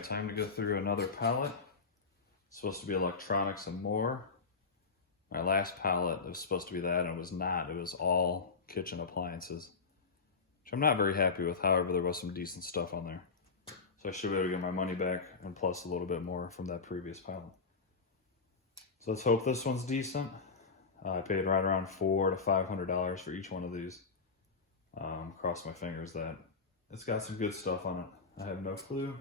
Alright, time to go through another pallet. It's supposed to be electronics and more. My last pallet, it was supposed to be that, and it was not. It was all kitchen appliances, which I'm not very happy with. However, there was some decent stuff on there. So I should be able to get my money back, and plus a little bit more from that previous pallet. So let's hope this one's decent. I paid right around $400 to $500 for each one of these. Cross my fingers that it's got some good stuff on it. I have no clue.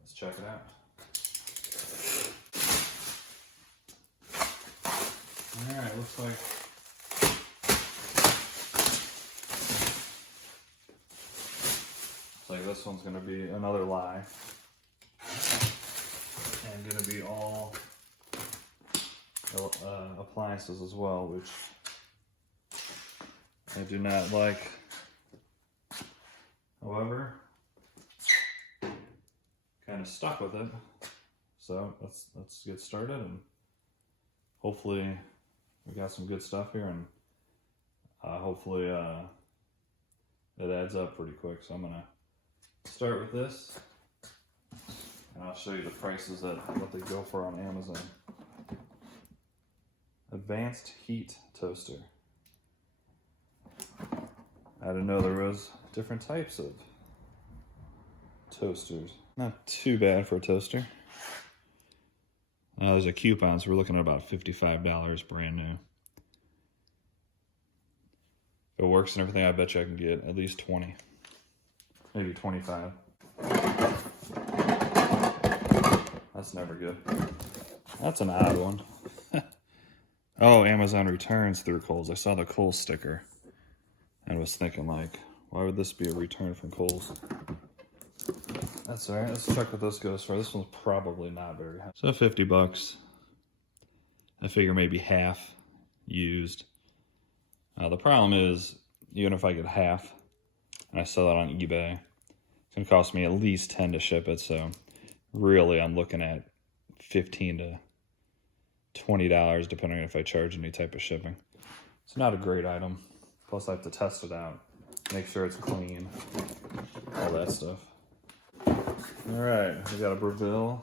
Let's check it out. Alright, looks like this one's going to be another lie. And going to be all appliances as well, which I do not like. However, kind of stuck with it. So let's get started, and hopefully we got some good stuff here, and hopefully it adds up pretty quick. So I'm gonna start with this, and I'll show you the prices that what they go for on Amazon. Advanced heat toaster. I didn't know there was different types of toasters. Not too bad for a toaster. There's a coupon, so we're looking at about $55 brand new. If it works and everything, I bet you I can get at least 20, maybe 25. That's never good. That's an odd one. Oh, Amazon returns through Kohl's. I saw the Kohl's sticker and was thinking, like, why would this be a return from Kohl's? That's alright. Let's check what this goes for. This one's probably not very high. So $50. I figure maybe half used. The problem is, even if I get half and I sell it on eBay, it's going to cost me at least $10 to ship it. So really, I'm looking at $15 to $20, depending on if I charge any type of shipping. It's not a great item. Plus, I have to test it out, make sure it's clean, all that stuff. All right, we got a Breville,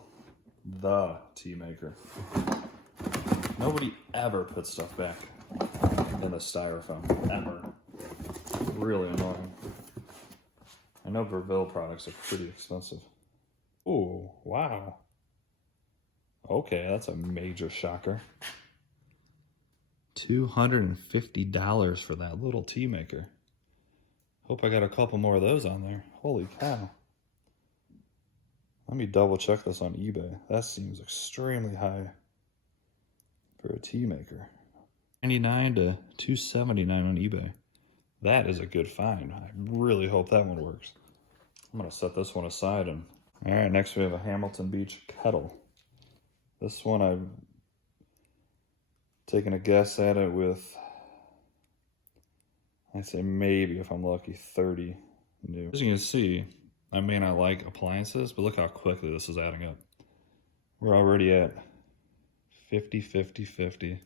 the tea maker. Nobody ever puts stuff back in the styrofoam, ever. Really annoying. I know Breville products are pretty expensive. Ooh, wow. Okay, that's a major shocker. $250 for that little tea maker. Hope I got a couple more of those on there. Holy cow. Let me double check this on eBay. That seems extremely high for a tea maker. $99 to $279 on eBay. That is a good find. I really hope that one works. I'm gonna set this one aside. And all right, next we have a Hamilton Beach kettle. This one I've taken a guess at it with, I'd say maybe, if I'm lucky, 30 new. As you can see, I may not like appliances, but look how quickly this is adding up. We're already at 50, 50, 50,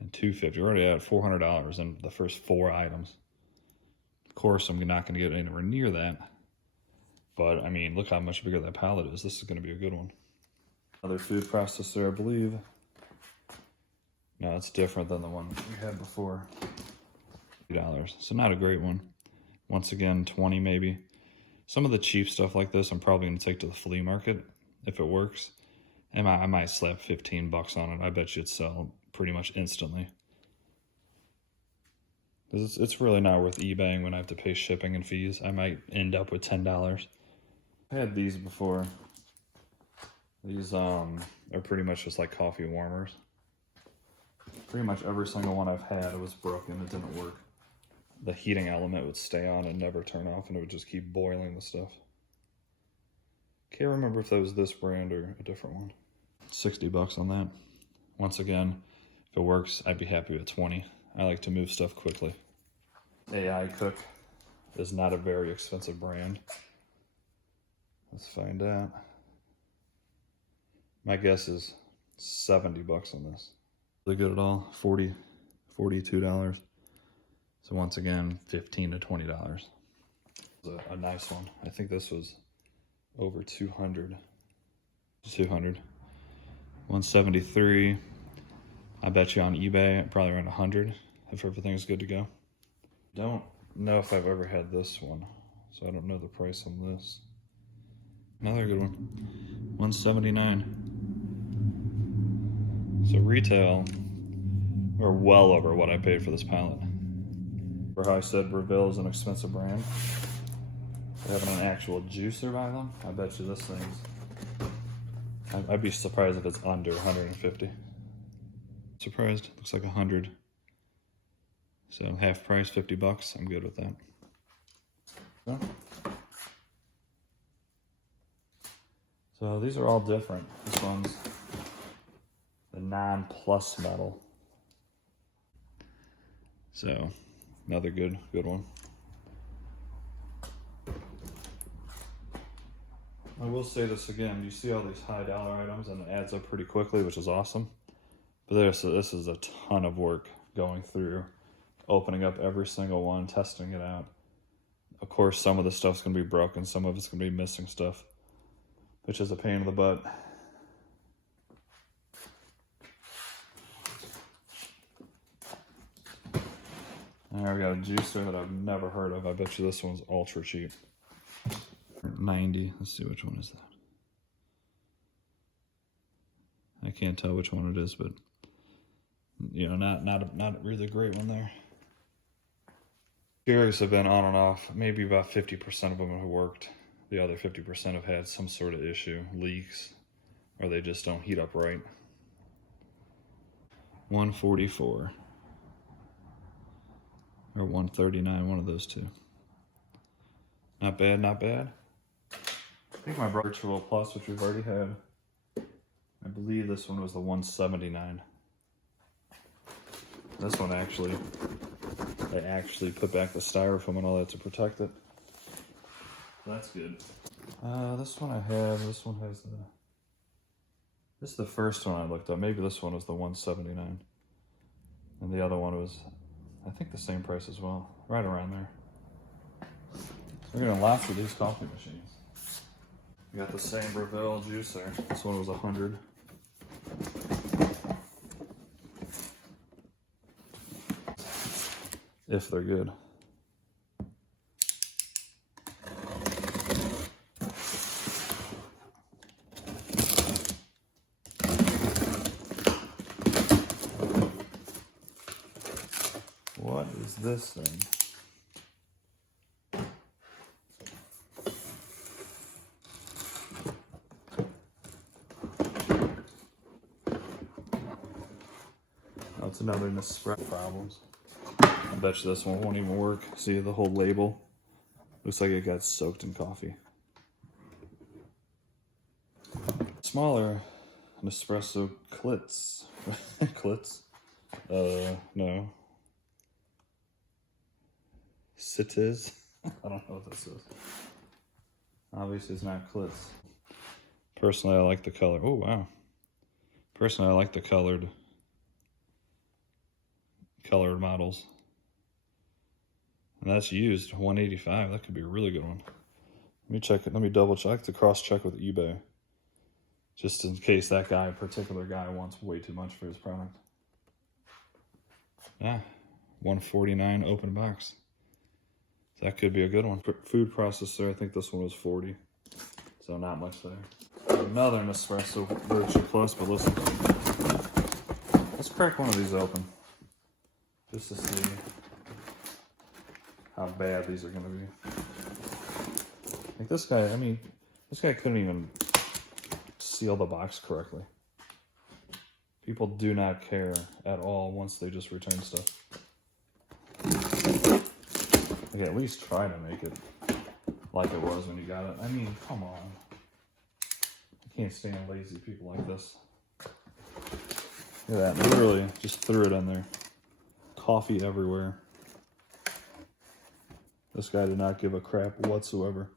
and 250. We're already at $400 in the first 4 items. Of course, I'm not going to get anywhere near that, but I mean, look how much bigger that pallet is. This is going to be a good one. Another food processor, I believe. No, it's different than the one we had before. $50, so not a great one. Once again, 20 maybe. Some of the cheap stuff like this, I'm probably going to take to the flea market if it works. And I might slap 15 bucks on it. I bet you it'd sell pretty much instantly. It's really not worth eBaying when I have to pay shipping and fees. I might end up with $10. I had these before. These are pretty much just like coffee warmers. Pretty much every single one I've had, it was broken. It didn't work. The heating element would stay on and never turn off, and it would just keep boiling the stuff. Can't remember if that was this brand or a different one. 60 bucks on that. Once again, if it works, I'd be happy with 20. I like to move stuff quickly. AI Cook is not a very expensive brand. Let's find out. My guess is 70 bucks on this. Really good at all. $42. So once again, $15 to $20. A nice one. I think this was over 200. 200. 173. I bet you on eBay, probably around 100 if everything's good to go. Don't know if I've ever had this one, so I don't know the price on this. Another good one. 179. So retail, or well over what I paid for this pallet. For how I said Breville is an expensive brand. They have an actual juicer by them. I bet you this thing's, I'd be surprised if it's under 150. Surprised, looks like 100. So half price, 50 bucks, I'm good with that. So these are all different. This one's the non-plus metal. So another good one. I will say this again, you see all these high dollar items and it adds up pretty quickly, which is awesome. But this is a ton of work going through, opening up every single one, testing it out. Of course, some of the stuff's gonna be broken, some of it's gonna be missing stuff, which is a pain in the butt. Now we got a juicer that I've never heard of. I bet you this one's ultra cheap. 90. Let's see, which one is that? I can't tell which one it is, but you know, not a really great one there. Keurigs have been on and off. Maybe about 50% of them have worked. The other 50% have had some sort of issue, leaks, or they just don't heat up right. 144 or 139, one of those two. Not bad, not bad. I think my Virtual Plus, which we've already had, I believe this one was the 179. This one actually, they actually put back the styrofoam and all that to protect it. That's good. This one I have, this one has the, this is the first one I looked up. Maybe this one was the 179. And the other one was, I think the same price as well. Right around there. So we're getting lots of these coffee machines. We got the same Breville juicer. This one was 100. If they're good. What is this thing? Oh, it's another Nespresso problems. I bet you this one won't even work. See the whole label? Looks like it got soaked in coffee. Smaller Nespresso clits. Clits? No. Cities? I don't know what this is. Obviously it's not clits. Personally, I like the color. Oh, wow. Personally, I like the colored models. And that's used, 185. That could be a really good one. Let me check it. Let me double check to cross check with eBay. Just in case that particular guy wants way too much for his product. Yeah, 149 open box. That could be a good one. Food processor, I think this one was 40. So not much there. Another Nespresso Virtual Plus, but listen. Let's crack one of these open. Just to see how bad these are going to be. Like this guy, I mean, this guy couldn't even seal the box correctly. People do not care at all once they just return stuff. Okay, at least try to make it like it was when you got it. I mean, come on. I can't stand lazy people like this. Look at that, literally just threw it in there. Coffee everywhere. This guy did not give a crap whatsoever.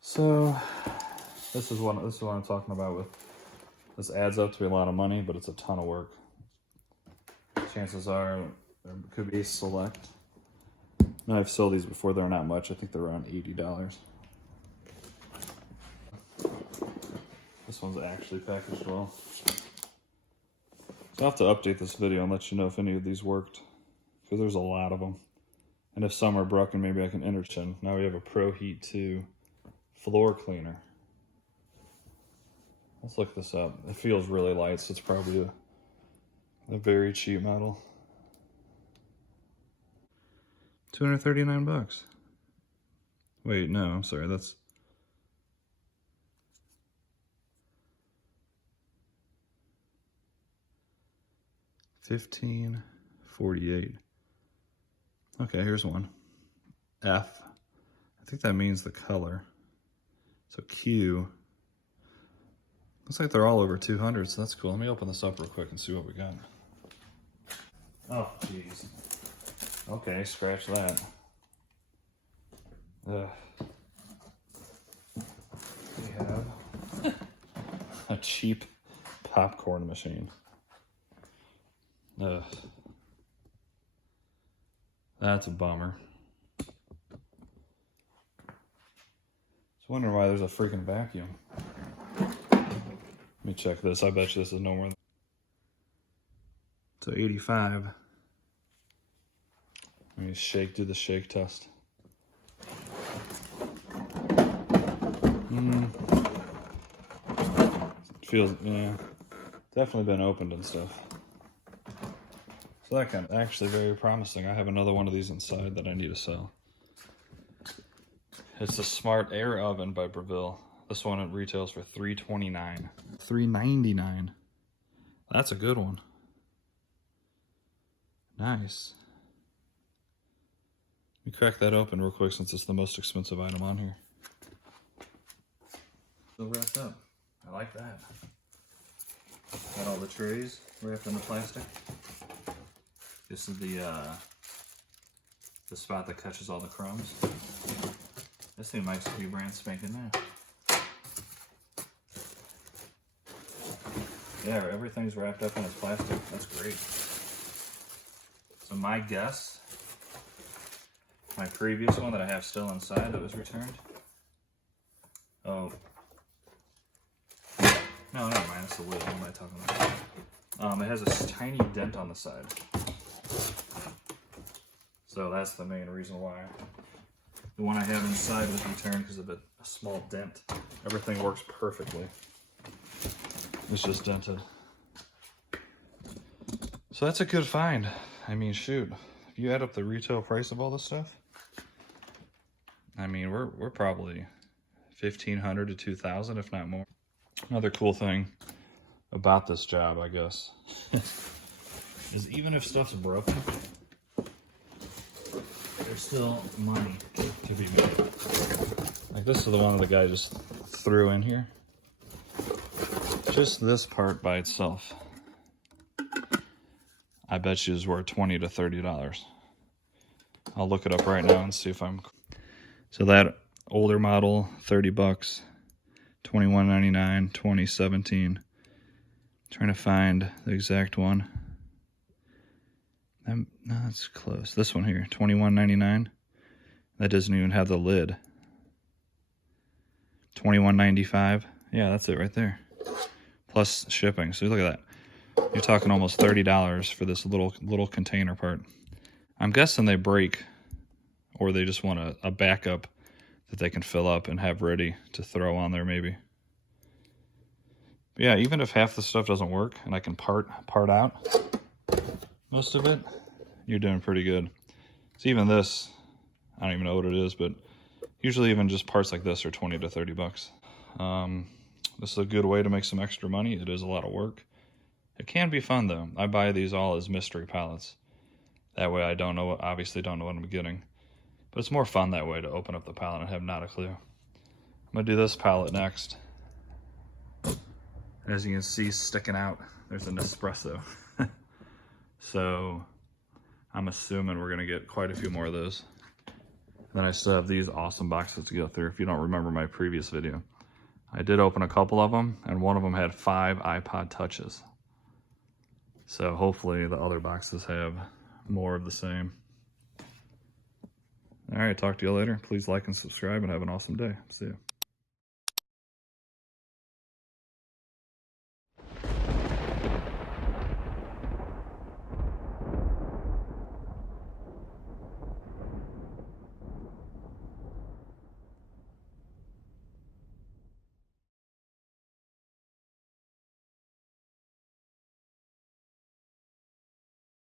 So this is what I'm talking about with this adds up to be a lot of money, but it's a ton of work. Chances are there could be select. Now I've sold these before, they're not much. I think they're around $80. this one's actually packaged well. So I'll have to update this video and let you know if any of these worked, because there's a lot of them. And if some are broken, maybe I can interchange. Now we have a Pro Heat 2 floor cleaner. Let's look this up. It feels really light, so it's probably a very cheap model. 239 bucks. Wait, no, I'm sorry, that's... $15.48. Okay, here's one. F. I think that means the color. So Q. Looks like they're all over 200, so that's cool. Let me open this up real quick and see what we got. Oh, jeez. Okay, scratch that. We have a cheap popcorn machine. That's a bummer. Just wondering why there's a freaking vacuum. Let me check this. I bet you this is no more than... So 85. Let me do the shake test. Feels, yeah, definitely been opened and stuff. So that kind of actually very promising. I have another one of these inside that I need to sell. It's the Smart Air Oven by Breville. This one retails for $329. $399. That's a good one. Nice. Let me crack that open real quick since it's the most expensive item on here. Still wrapped up. I like that. Got all the trays wrapped in the plastic. This is the spot that catches all the crumbs. This thing might be brand spanking new. Yeah, everything's wrapped up in its plastic. That's great. So my guess, my previous one that I have still inside that was returned. Oh. No, never mind. That's the lid. What am I talking about? It has a tiny dent on the side. So that's the main reason why. The one I have inside was returned because of a small dent. Everything works perfectly. It's just dented. So that's a good find. I mean, shoot. If you add up the retail price of all this stuff, I mean, we're probably $1,500 to $2,000, if not more. Another cool thing about this job, I guess, is even if stuff's broken, there's still money to be made. Like this is the one the guy just threw in here. Just this part by itself, I bet you is worth $20 to $30. I'll look it up right now and see if I'm... So that older model, 30 bucks. $21.99, 2017. Trying to find the exact one. No, that's close. This one here, $21.99. That doesn't even have the lid. $21.95. Yeah, that's it right there. Plus shipping. So look at that. You're talking almost $30 for this little container part. I'm guessing they break, or they just want a backup that they can fill up and have ready to throw on there maybe. But yeah, even if half the stuff doesn't work and I can part out most of it, you're doing pretty good. So even this, I don't even know what it is, but usually even just parts like this are 20 to 30 bucks. This is a good way to make some extra money. It is a lot of work. It can be fun though. I buy these all as mystery pallets. That way I obviously don't know what I'm getting. But it's more fun that way to open up the pallet and have not a clue. I'm gonna do this pallet next. As you can see sticking out, there's a Nespresso. So I'm assuming we're gonna get quite a few more of those. And then I still have these awesome boxes to go through. If you don't remember my previous video, I did open a couple of them, and one of them had 5 iPod touches. So hopefully the other boxes have more of the same. All right, talk to you later. Please like and subscribe and have an awesome day. See ya.